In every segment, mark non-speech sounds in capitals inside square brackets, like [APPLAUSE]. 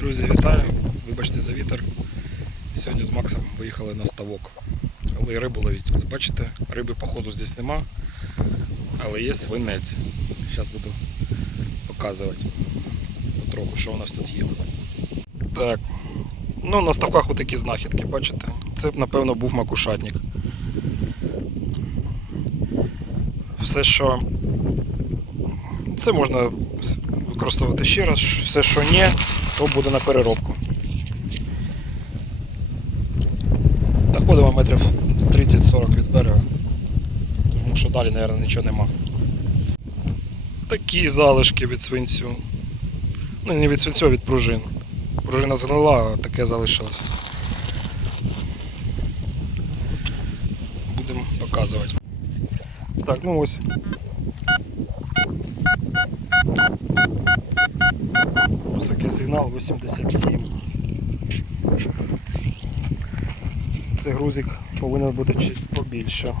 Друзі, вітаю! Вибачте за вітер. Сьогодні з Максом виїхали на ставок. Але рибу ловіть. Бачите, риби походу здесь нема, але є свинець. Зараз буду показувати потроху, що у нас тут є. Так. Ну, на ставках отакі знахідки, бачите? Це, напевно, був макушатник. Все, що це можна використовувати ще раз. Все, що ні, то буде на переробку. Та ходимо метрів 30-40 від берега. Тому що далі, мабуть, нічого нема. Такі залишки від свинцю. Ну, не від свинцю, а від пружин. Пружина згнила, а таке залишилось. Будемо показувати. Так, ну ось. Сигнал 87. Це грузик повинен бути побільше.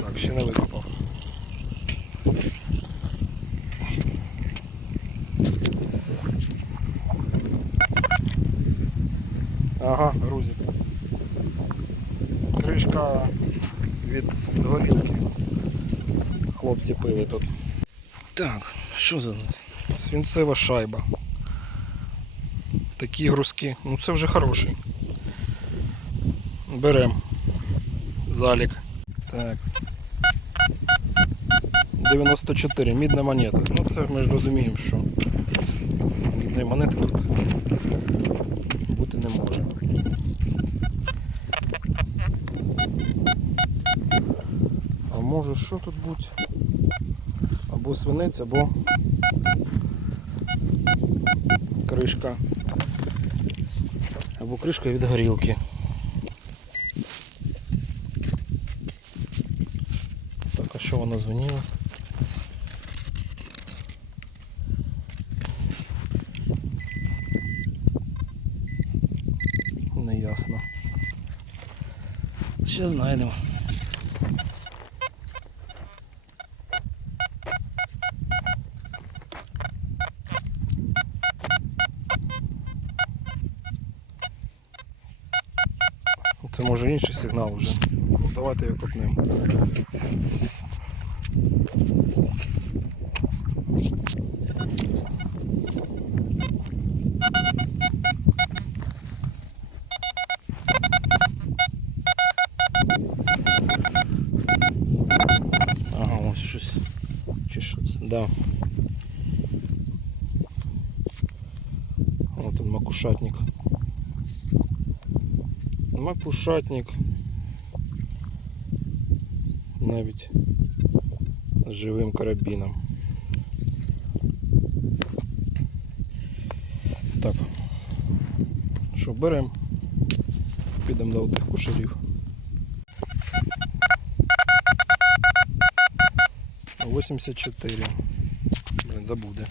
Так, ще не викопав. Ага, грузик. Кришка від горілки. Хлопці пили тут. Так, що за свинцева шайба. Такі грузки. Ну це вже хороший. Берем. Залік. Так. 94, мідна монета. Ну це ми ж розуміємо, що мідної монети тут бути не може. А може що тут бути? Або свинець, або кришка. Або кришка від горілки. Так, а що вона дзвонила? Не ясно. Ще знайдемо. Це може інший сигнал вже. Давайте його копнемо. Ага, ось щось. Чи що це? Да. Ось тут макушатник. Макушатник. Навіть з живим карабіном. Так. Що беремо? Підемо до тих кушарів. 84. Блин, забуде.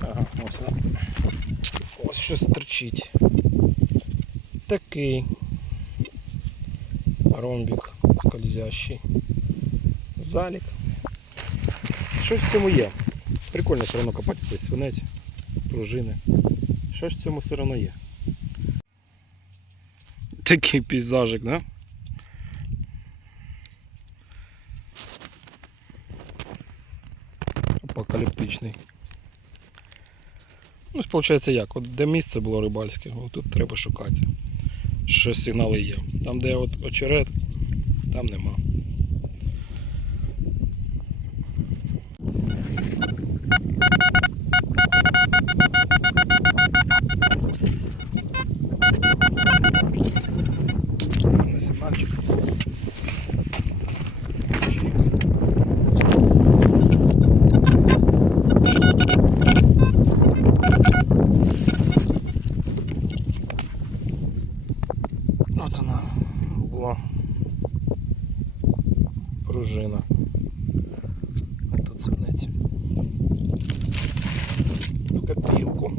Ага, ось. Ось щось. Такий ромбик скользящий. Залік. Щось в цьому є. Прикольно все одно копати цей свинець, пружини. Щось в цьому все одно є. Такий пейзажик, да? Апокаліптичний. Ну, виходить як? От де місце було рибальське, тут треба шукати. Що сигнали є. Там, де от очерет, там нема. Свинець. Копілку.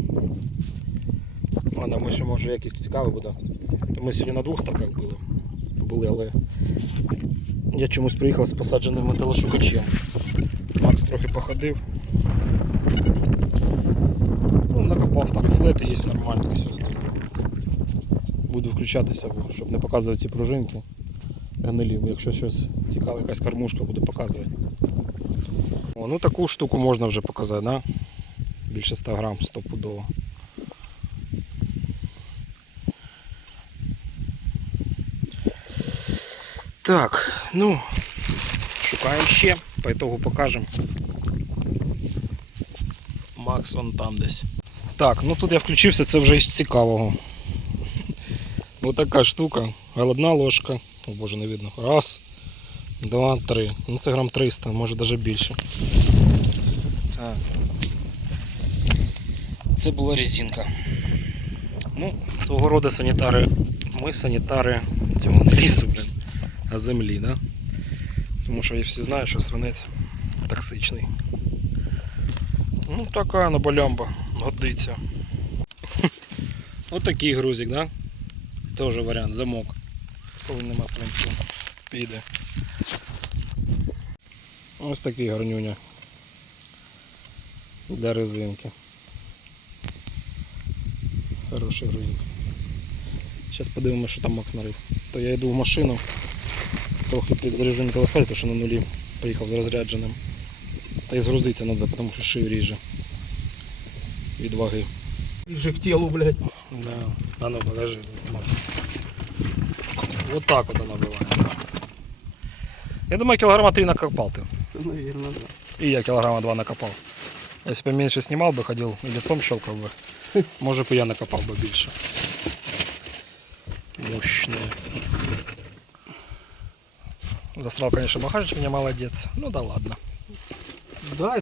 Ладно, ми ще може якийсь цікавий буде. Ми сьогодні на двох ставках були. Були, але я чомусь приїхав з посадженим металошукачем. Макс трохи походив. Ну, накопав там флети є нормальні, все. Буду включатися, щоб не показувати ці пружинки гнилі. Якщо щось цікаве, якась кормушка буду показувати. О, ну таку штуку можна вже показати, да? Більше 100 грам стопудово. Так, ну, шукаємо ще, по ітогу покажемо. Макс он там десь. Так, ну тут я включився, це вже із цікавого. Ось така штука. Голодна ложка. О боже, не видно. Раз, два, три. Ну це грам 300, може навіть більше. Так. Це була резинка. Ну, свого роду санітари. Ми санітари цього не лісу, блин, а землі, да? Тому що всі знають, що свинець токсичний. Ну, така наболямба, годиться. Ось такий грузик, да? Тоже варіант, замок. Коли нема свинцю. Піде. Ось такий гарнюня. Для резинки. Хороший грузик. Зараз подивимося, що там Макс нарив. То я йду в машину. Трохи підзаряджу металоскаль, тому що на нулі приїхав з розрядженим. Та й згрузитися треба, тому що шию ріже. Від ваги. Ближе к телу, блядь. Да. А ну подожди, Макс. Вот так вот она бывает. Я думаю, килограмма три накопал ты. Наверное, да. И я килограмма два накопал. Если бы меньше снимал бы, ходил и лицом щелкал бы, [LAUGHS] может бы я накопал бы больше. Мощные. Застрал, конечно, Махач меня молодец. Ну да ладно. Да,